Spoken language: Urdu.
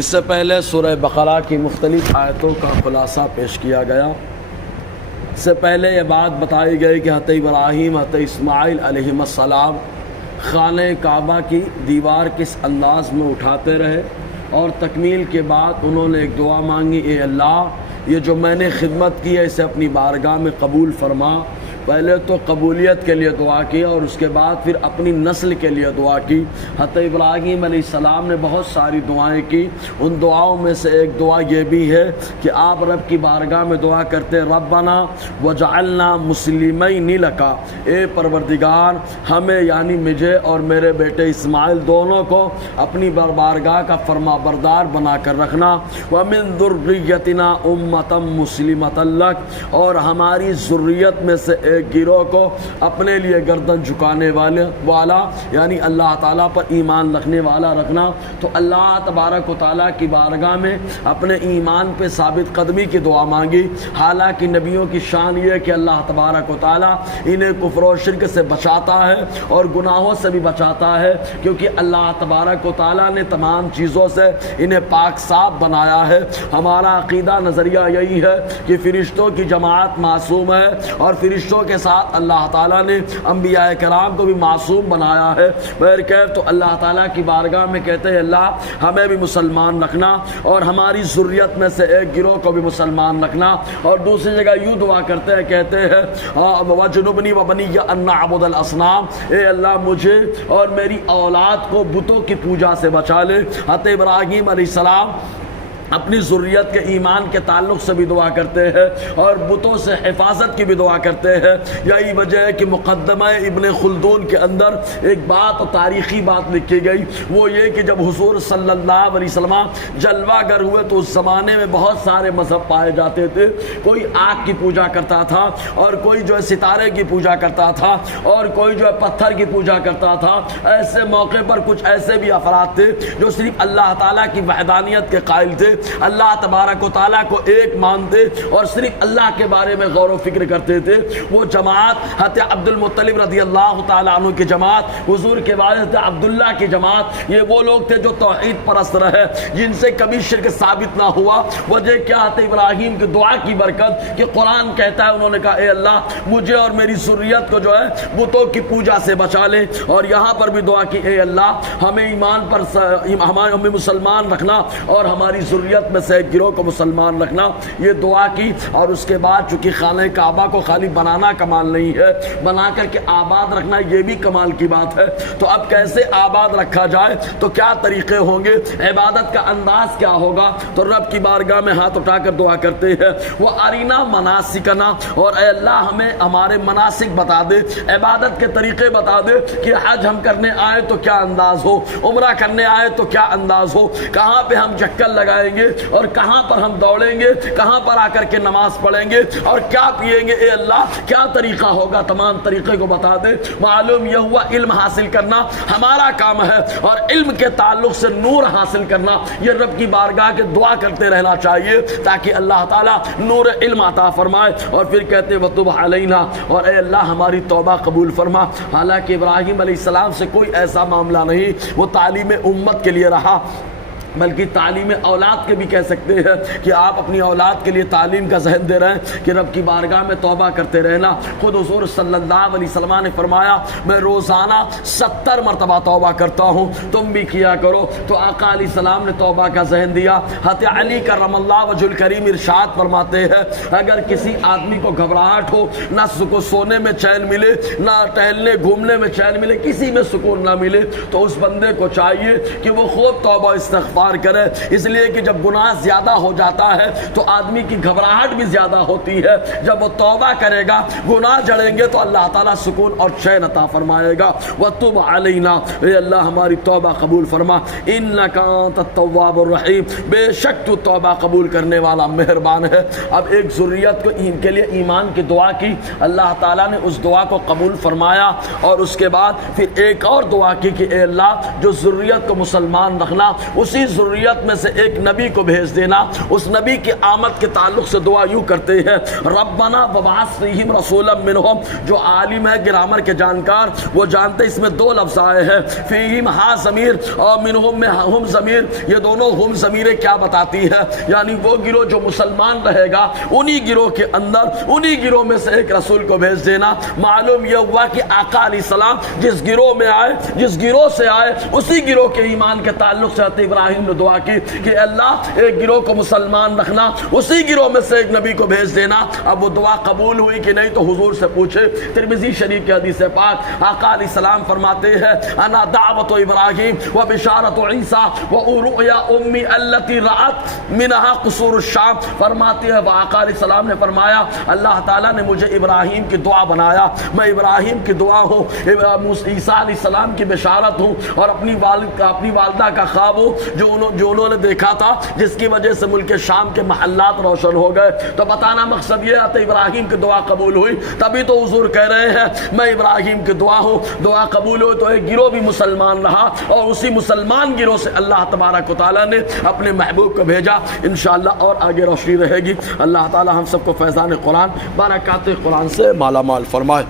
اس سے پہلے سورہ بقرہ کی مختلف آیتوں کا خلاصہ پیش کیا گیا۔ اس سے پہلے یہ بات بتائی گئی کہ حضرت ابراہیم حضرت اسماعیل علیہم السلام خانہ کعبہ کی دیوار کس انداز میں اٹھاتے رہے، اور تکمیل کے بعد انہوں نے ایک دعا مانگی، اے اللہ یہ جو میں نے خدمت کی ہے اسے اپنی بارگاہ میں قبول فرما۔ پہلے تو قبولیت کے لیے دعا کی اور اس کے بعد پھر اپنی نسل کے لیے دعا کی۔ حضرت ابراہیم علیہ السلام نے بہت ساری دعائیں کی، ان دعاؤں میں سے ایک دعا یہ بھی ہے کہ آپ رب کی بارگاہ میں دعا کرتے، ربنا وجعلنا مسلمین لک، اے پروردگار ہمیں یعنی مجھے اور میرے بیٹے اسماعیل دونوں کو اپنی بارگاہ کا فرما بردار بنا کر رکھنا، ومن ذریتنا امۃ مسلمۃ لک، اور ہماری ذریت میں سے ایک گروہ کو اپنے لیے گردن جھکانے والا یعنی اللہ تعالیٰ پر ایمان رکھنے والا رکھنا۔ تو اللہ تبارک و تعالیٰ کی بارگاہ میں اپنے ایمان پہ ثابت قدمی کی دعا مانگی۔ حالانکہ نبیوں کی شان یہ ہے کہ اللہ تبارک و تعالیٰ انہیں کفر و شرک سے بچاتا ہے اور گناہوں سے بھی بچاتا ہے، کیونکہ اللہ تبارک و تعالیٰ نے تمام چیزوں سے انہیں پاک صاف بنایا ہے۔ ہمارا عقیدہ نظریہ یہی ہے کہ فرشتوں کی جماعت معصوم ہے، اور فرشتوں کے ساتھ اللہ تعالیٰ نے انبیاء کرام کو بھی معصوم بنایا ہے۔ بہرکیف تو اللہ تعالیٰ کی بارگاہ میں کہتے ہیں اللہ ہمیں بھی مسلمان رکھنا اور ہماری ذریت میں سے ایک گروہ کو بھی مسلمان رکھنا۔ اور دوسری جگہ یوں دعا کرتے ہیں، کہتے ہیں وَجْنُبْنِي وَبَنِيَّ أَن نَّعْبُدَ الْأَصْنَامَ، اے اللہ مجھے اور میری اولاد کو بتوں کی پوجا سے بچا لے۔ حضرت ابراہیم علیہ السلام اپنی ذریت کے ایمان کے تعلق سے بھی دعا کرتے ہیں اور بتوں سے حفاظت کی بھی دعا کرتے ہیں۔ یہی وجہ ہے کہ مقدمہ ابن خلدون کے اندر ایک بات اور تاریخی بات لکھی گئی، وہ یہ کہ جب حضور صلی اللہ علیہ وسلم جلوہ گر ہوئے تو اس زمانے میں بہت سارے مذہب پائے جاتے تھے۔ کوئی آگ کی پوجا کرتا تھا، اور کوئی جو ہے ستارے کی پوجا کرتا تھا، اور کوئی جو ہے پتھر کی پوجا کرتا تھا۔ ایسے موقع پر کچھ ایسے بھی افراد تھے جو صرف اللہ تعالیٰ کی وحدانیت کے قائل تھے، اللہ تبارک و تعالیٰ کو ایک مانتے اور صرف اللہ کے بارے میں غور و فکر کرتے تھے۔ وہ جماعت حضرت عبد المطلب رضی اللہ تعالیٰ عنہ کی جماعت، حضور کے والد عبداللہ کی جماعت، یہ وہ لوگ تھے جو توحید پرست رہے، جن سے کبھی شرک ثابت نہ ہوا۔ وجہ کیا ہے؟ ابراہیم کی دعا کی برکت کہ قرآن کہتا ہے انہوں نے کہا اے اللہ مجھے اور میری ذریت کو جو ہے بتوں کی پوجا سے بچا لے۔ اور یہاں پر بھی دعا کی اے اللہ ہمیں ایمان پر ہمیں مسلمان رکھنا اور ہماری ذریت میں سے ایک گروہ کو مسلمان رکھنا۔ یہ دعا کی، اور اس کے بعد چونکہ خانہ کعبہ کو خالی بنانا کمال نہیں ہے، بنا کر کے آباد رکھنا یہ بھی کمال کی بات ہے۔ تو اب کیسے آباد رکھا جائے، تو کیا طریقے ہوں گے، عبادت کا انداز کیا ہوگا؟ تو رب کی بارگاہ میں ہاتھ اٹھا کر دعا کرتے ہیں، وہ ارینا مناسکنا، اور اے اللہ ہمیں ہمارے مناسک بتا دے، عبادت کے طریقے بتا دے کہ حج ہم کرنے آئے تو کیا انداز ہو، عمرہ کرنے آئے تو کیا انداز ہو، کہاں پہ ہم چکر لگائیں گے اور کہاں پر ہم دوڑیں گے، کہاں پر آ کر کے نماز پڑھیں گے اور کیا پئیں گے، اے اللہ کیا طریقہ ہوگا، تمام طریقے کو بتا دے۔ معلوم یہ ہوا علم حاصل کرنا ہمارا کام ہے، اور علم کے تعلق سے نور حاصل کرنا یہ رب کی بارگاہ کے دعا کرتے رہنا چاہیے تاکہ اللہ تعالیٰ نور علم عطا فرمائے۔ اور پھر کہتے وتب علینا، اور اے اللہ ہماری توبہ قبول فرما۔ حالانکہ ابراہیم علیہ السلام سے کوئی ایسا معاملہ نہیں، وہ تعلیم امت کے لیے رہا، بلکہ تعلیم اولاد کے بھی کہہ سکتے ہیں کہ آپ اپنی اولاد کے لیے تعلیم کا ذہن دے رہے ہیں کہ رب کی بارگاہ میں توبہ کرتے رہنا۔ خود حضور صلی اللہ علیہ وسلم نے فرمایا میں روزانہ 70 مرتبہ توبہ کرتا ہوں، تم بھی کیا کرو۔ تو آقا علیہ السلام نے توبہ کا ذہن دیا۔ حضرت علی کرم اللہ وجہ الکریم ارشاد فرماتے ہیں اگر کسی آدمی کو گھبراہٹ ہو، نہ کو سونے میں چین ملے، نہ ٹہلنے گھومنے میں چین ملے، کسی میں سکون نہ ملے، تو اس بندے کو چاہیے کہ وہ خوب توبہ استغفار کرے، اس لیے کہ جب گناہ زیادہ ہو جاتا ہے تو آدمی کی گھبراہٹ بھی زیادہ ہوتی ہے۔ جب وہ توبہ کرے گا، گناہ جڑیں گے تو اللہ تعالیٰ سکون اور چین عطا فرمائے گا۔ وَتُبْ عَلَيْنَا، اے اللہ ہماری توبہ قبول فرما، إِنَّكَ أَنْتَ التَّوَّابُ الرَّحِيمُ، بے شک تو توبہ قبول کرنے والا مہربان ہے۔ اب ایک ذریت کو کے لیے ایمان کی دعا کی، اللہ تعالیٰ نے اس دعا کو قبول فرمایا، اور اس کے بعد پھر ایک اور دعا کی کہ اے اللہ جو ذریت کو مسلمان رکھنا، اسی ذریت میں سے ایک نبی کو بھیج دینا۔ اس نبی کی آمد کے تعلق سے دعا یوں کرتے ہیں، ربنا وبعث فیہم رسولا منہم۔ جو عالم ہے گرامر کے جانکار وہ جانتے اس میں دو لفظ آئے ہیں، فیہم ہا ضمیر اور منہم میں ہم ضمیر، یہ دونوں ہم ضمیریں کیا بتاتی ہے؟ یعنی وہ گروہ جو مسلمان رہے گا انہی گروہ کے اندر انہی گروہ میں سے ایک رسول کو بھیج دینا۔ معلوم یہ ہوا کہ آقا علیہ السلام جس گروہ میں آئے، جس گروہ سے آئے، اسی گروہ کے ایمان کے تعلق سے حضرت ابراہیم نے دعا کی کہ اللہ ایک گروہ کو مسلمان رکھنا، اسی گروہ میں سے ایک نبی کو بھیج دینا۔ اب وہ دعا قبول ہوئی کہ نہیں تو حضور سے پوچھے۔ ترمذی شریف کی حدیث پاک آقا علیہ السلام فرماتے ہیں، انا دعوت ابراہیم و بشارت عیسیٰ و رؤیا امی التی رأت منہا قصور الشام۔ فرماتے ہیں وہ آقا علیہ السلام نے فرمایا اللہ تعالیٰ نے مجھے ابراہیم کی دعا بنایا، میں ابراہیم کی دعا ہوں، عیسیٰ علیہ السلام کی بشارت ہوں، اور اپنی والدہ کا خواب ہوں جو انہوں نے دیکھا تھا جس کی وجہ سے ملک شام کے محلات روشن ہو گئے۔ تو بتانا مقصد یہ ہے ابراہیم کی دعا قبول ہوئی، تبھی تو حضور کہہ رہے ہیں میں ابراہیم کی دعا ہوں، دعا قبول ہوئی تو ایک گروہ بھی مسلمان رہا، اور اسی مسلمان گروہ سے اللہ تبارک و تعالیٰ نے اپنے محبوب کو بھیجا۔ انشاءاللہ اور آگے روشنی رہے گی۔ اللہ تعالیٰ ہم سب کو فیضان قرآن، برکات قرآن سے مالا مال فرمائے۔